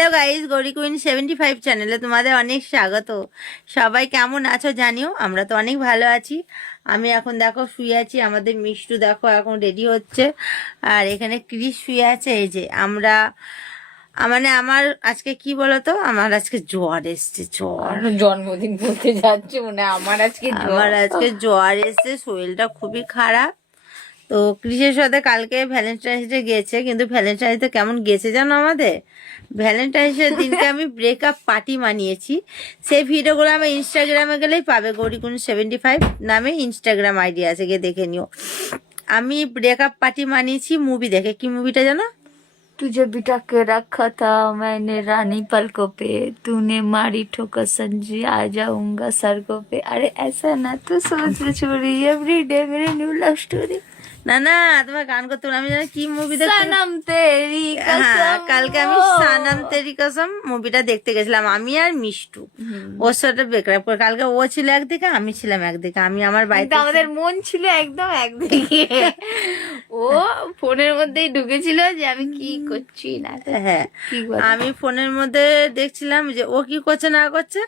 Hello guys, Gauri queen 75 চ্যানেলে তোমাদের অনেক স্বাগত। সবাই কেমন আছো জানিও। আমরা তো অনেক ভালো আছি। আমি এখন দেখো শুয়ে আছি, আমাদের মিষ্টু দেখো এখন রেডি হচ্ছে, আর এখানে ক্রিস শুয়ে আছে। এই যে আমরা মানে আমার আজকে কি বলতো, আমার আজকে জ্বর এসছে। জ্বর, জন্মদিন বলতে যাচ্ছে মনে হয় আমার আজকে জ্বর এসছে, শরীরটা খুবই খারাপ। তো ক্রিসের সাথে কালকে ভ্যালেন্টাইন্স ডে গেছে, কিন্তু ভ্যালেন্টাইন্স ডে কেমন গেছে জানো আমাদের? ভ্যালেন্টাইন্সের দিনকে আমি ব্রেকআপ পার্টি মানিয়েছি। সেই ভিডিওগুলো আমার ইনস্টাগ্রামে গেলেই পাবে, গৌরীকুঞ্জ 75 নামে ইনস্টাগ্রাম আইডি আছে, গিয়ে দেখে নিও। আমি ব্রেকআপ পার্টি মানিয়েছি মুভি দেখে। কি মুভিটা জানো? तुझे बिठा के रखा था मैंने रानी पलकों पे तूने मारी ठोकर संजी आ जाऊंगा सड़कों पे अरे ऐसा ना तू सोच छोड़ी एवरी डे मेरे न्यू लव स्टोरी না না, তোমার গান করতে হবে না। আমি জানি কি মুভি দেখতে। सनम तेरी হ্যাঁ, कसम কালকে আমি সানাম তেরি কসম মুভিটা দেখতে গেছিলাম, আমি আর মিষ্টু। ওর সাথে ব্রেকআপ করে কালকে ও ছিল একদিকে, আমি ছিলাম একদিকে। আমি আমার বাড়িতে, আমাদের মন ছিল একদম একদিকে। ও ফোনের মধ্যেই ঢুকেছিল যে আমি কি করছি না হ্যাঁ আমি ফোনের মধ্যে দেখছিলাম যে ও কি করছে না করছে,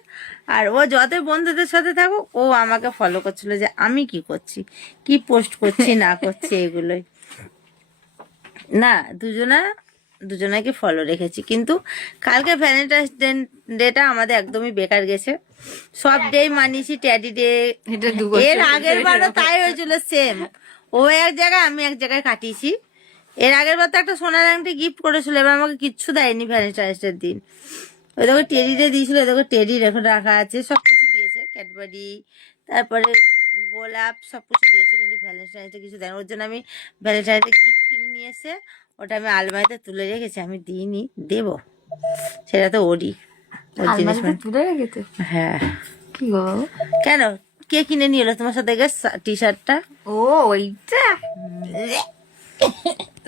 আর ও যত বন্ধুদের সাথে থাকুক ও আমাকে ফলো করছিল যে আমি কি করছি, কি পোস্ট করছি না করছি এগুলোই। না, দুজনাকে ফলো রেখেছি। কিন্তু কালকে ভ্যালেন্টাইন্স ডেটা আমাদের একদমই বেকার গেছে। সব ডে মানিয়েছি, ট্যাডি ডে। এর আগের বারও তাই হয়েছিল, সেম। ও এক জায়গায় আমি এক জায়গায় কাটিয়েছি। এর আগের বার তো একটা সোনার আংটি গিফট করেছিল, এবার আমাকে কিচ্ছু দেয়নি ভ্যালেন্টাইন্স ডের দিন। ওই দেখো টেডি ডে দিয়েছিল, দেখো টেডি এখন রাখা আছে, সব কিছু দিয়েছে, ক্যাডবারি, তারপরে গোলাপ, সব কিছু দিয়েছে, কিন্তু ভ্যালেন্টাইন্স ডে কিছু দেয়। ওর জন্য আমি ভ্যালেন্টাইন্স ডে গিফট কিনে নিয়ে এসে ওটা আমি আলমারিতে তুলে রেখেছি। আমি দিইনি, দেব, সেটা তো ওরই, ওর জিনিস। তুলে রেখেছে? হ্যাঁ। কি গো, কেন, কে কিনে নিয়ে এলো তোমার সাথে টি শার্টটা? ও ওইটা।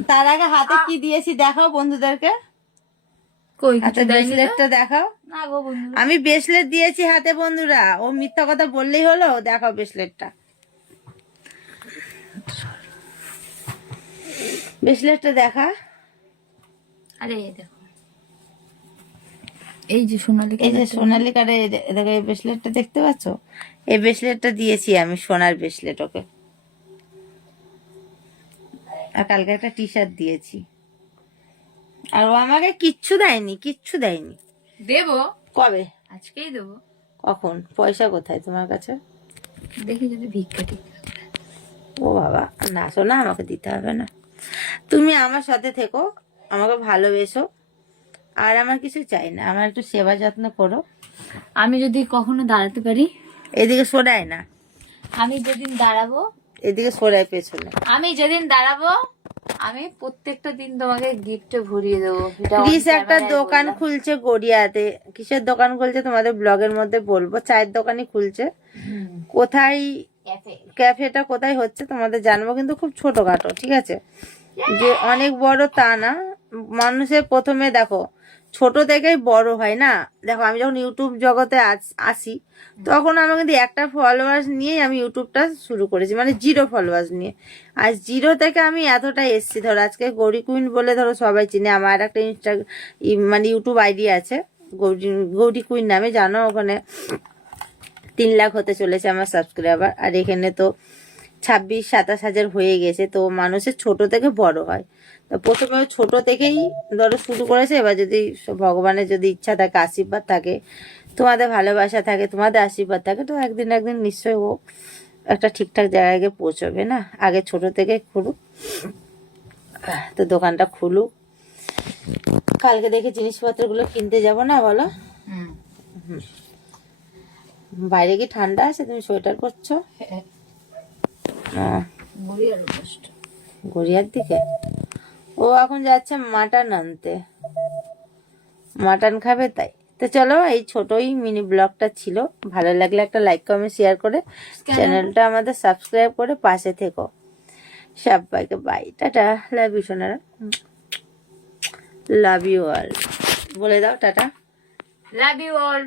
তার আগে হাতে কি দিয়েছি দেখাও বন্ধুদেরকে। কই হাতে ব্রেসলেটটা দেখাও। না গো বন্ধু, আমি ব্রেসলেট দিয়েছি হাতে বন্ধুরা। ও মিথ্যা কথা বললেই হলো। দেখাও ব্রেসলেটটা, ব্রেসলেটটা দেখা। আরে দেখো, এই যে সোনালী, এই যে সোনালী কারে, দেখো এই ব্রেসলেটটা দেখতে পাচ্ছ? এই ব্রেসলেটটা দিয়েছি আমি, সোনার ব্রেসলেট ওকে। আর কালকে একটা টি শার্ট দিয়েছি, আর ও আমাকে কিচ্ছু দেয়নি, কিচ্ছু দেয়নি। দেবো কবে? আজকেই দেবো। কখন? পয়সা কোথায় তোমার কাছে? দেখি যদি ভিক্ষা টিক্ষা। ও বাবা, না শোনা, আমাকে দিতে হবে না। তুমি আমার সাথে থেকো, আমাকে ভালোবেসো, আর আমার কিছু চাই না। আমার একটু সেবা যত্ন করো। আমি যদি কখনো দাঁড়াতে পারি, এদিকে সরাই না, আমি যেদিন দাঁড়াবো, এদিকে সরাই পেছনে। আমি যেদিন দাঁড়াবো আমি প্রত্যেকটা দিন তোমাকে গিফটে ভরিয়ে দেবো। প্লিজ, একটা দোকান খুলছে গড়িয়াতে। কিসের দোকান খুলছে তোমাদের ব্লগের মধ্যে বলবো। চায়ের দোকানই খুলছে। কোথায় ক্যাফেটা কোথায় হচ্ছে তোমাদের জানবো, কিন্তু খুব ছোটখাটো, ঠিক আছে? যে অনেক বড় তা না। মানুষের প্রথমে দেখো ছোট থেকেই বড় হয় না। দেখো আমি যখন ইউটিউব জগতে আসি, তখন আমার কিন্তু একটা ফলোয়ার্স নিয়েই আমি ইউটিউবটা শুরু করেছি, মানে 0 ফলোয়ার্স নিয়ে। আর 0 থেকে আমি এতটা এসছি। ধরো আজকে গৌরী কুইন বলে ধরো সবাই চিনে। আমার একটা মানে ইউটিউব আইডি আছে গৌরী কুইন নামে, জানো? ওখানে 3 লাখ হতে চলেছে আমার সাবস্ক্রাইবার। আর এখানে তো 26-27 হাজার হয়ে গেছে। তো মানুষের ছোট থেকে বড় হয়। তো প্রথমে ছোট থেকেই ধরো শুরু করেছে। এবার যদি ভগবানের যদি ইচ্ছা থাকে, আশীর্বাদ থাকে, তোমাদের ভালোবাসা থাকে, তোমাদের আশীর্বাদ থাকে, তো একদিন নিশ্চয়ই ও একটা ঠিকঠাক জায়গায় গিয়ে পৌঁছবে না। আগে ছোট থেকে খুলুক, তো দোকানটা খুলুক। কালকে দেখে জিনিসপত্রগুলো কিনতে যাব না, বলো? বাইরে কি ঠান্ডা আছে? তুমি সোয়েটার পরছো? গড়িয়ার দিকে ও এখন যাচ্ছে মাটন আনতে, মাটন খাবে। তাই তো চলো, এই ছোটই মিনি ব্লগটা ছিল। ভালো লাগলে একটা লাইক কমেন্ট শেয়ার করে চ্যানেলটা আমাদের সাবস্ক্রাইব করে পাশে থেকো। সবাইকে বাই, টাটা, লাভ ইউ সোনারা, লাভ ইউ অল। বলে দাও টাটা, লাভ ইউ অল।